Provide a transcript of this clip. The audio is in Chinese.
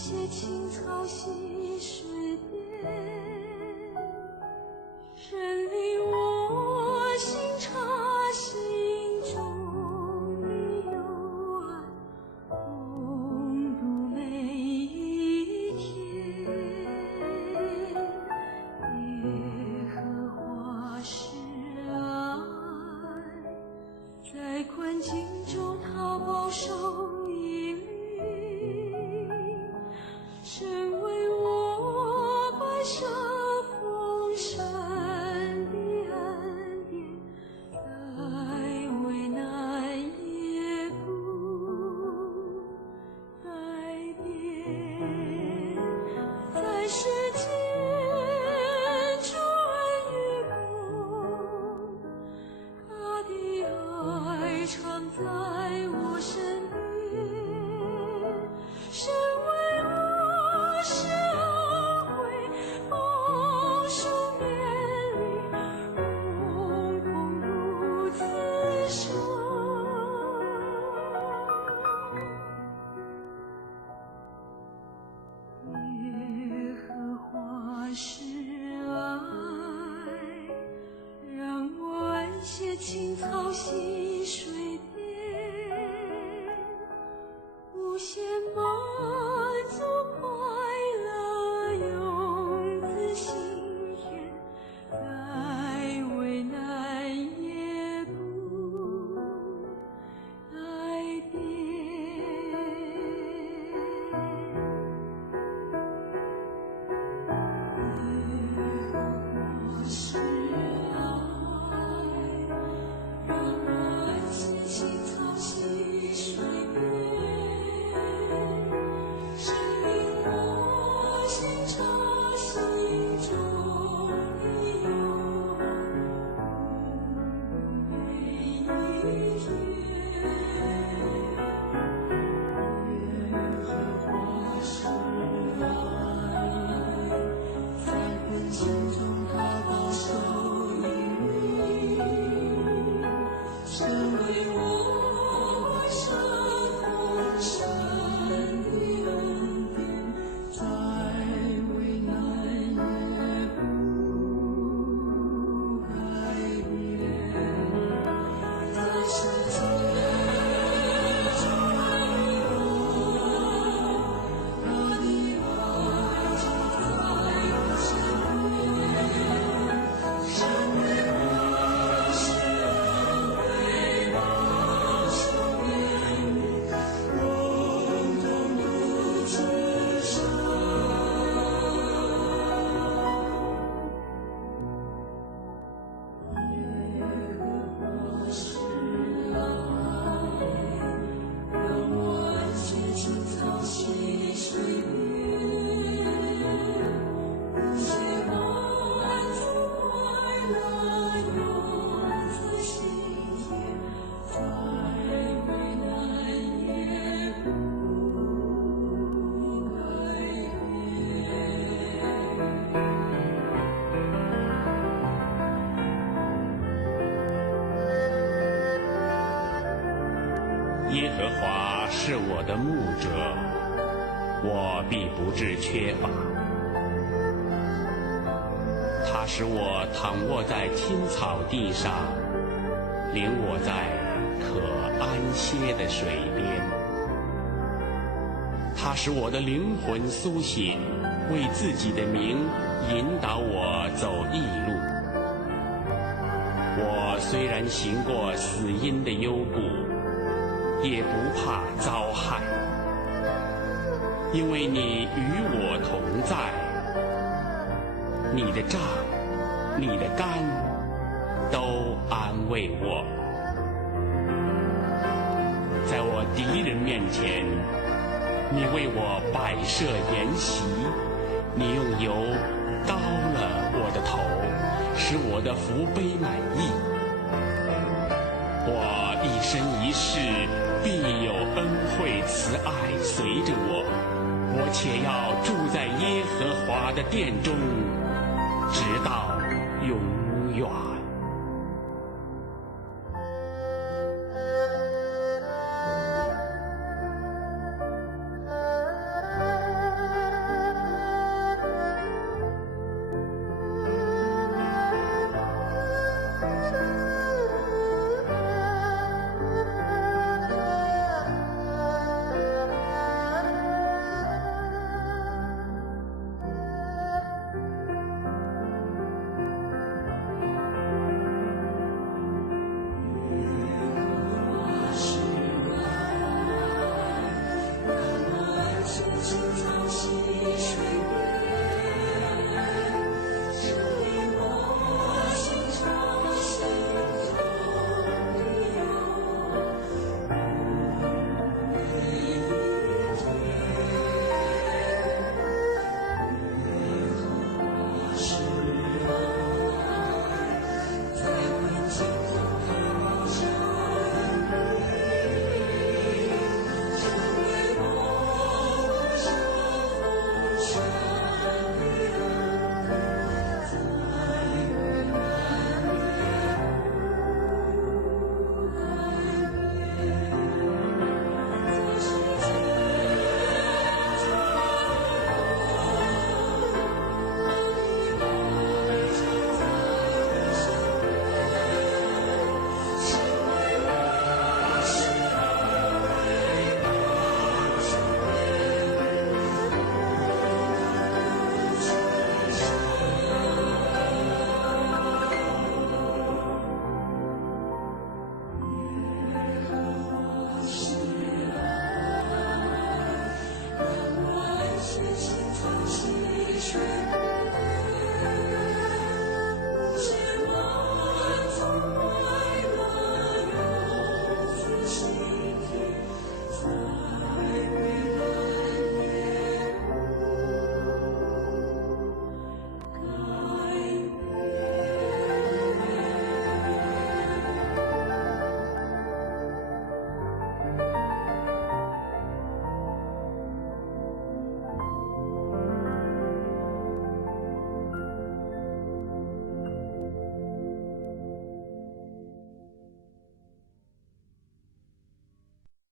些青草溪水边，神领我心察心中的幽暗，共度每一天。耶和华是爱，在困境中他保守引领，神为我摆设丰盛的恩典，在危难也不改变，在世间主恩与共，他的爱常在我身边，神为我是恩惠，保守勉励，荣共度此生。耶和华是爱，让我安歇青草溪水边，无限满足快乐永自心田，在危难也不改变。我是爱，让我安歇青草溪水边，神领我心察心中的幽暗，每一天。耶和华是爱，在困境中他保守引领，神为我摆设丰盛的恩典，在危难也不改变，在世间主爱与我，他的爱常在我身边，神为我是恩惠，保守勉励，荣共度此生。耶和华是爱，让我安歇青草溪水边，无限满足快乐永自心田，在危难也不改耶和华是我的牧者，我必不致缺乏。他使我躺卧在青草地上，领我在可安歇的水边。他使我的灵魂苏醒，为自己的名引导我走义路。我虽然行过死荫的幽谷，也不怕遭害，因为你与我同在，你的杖，你的竿，都安慰我。在我敌人面前，你为我摆设筵席，你用油膏了我的头，使我的福杯满溢。我一生一世必有恩惠慈爱随着我，我且要住在耶和华的殿中，直到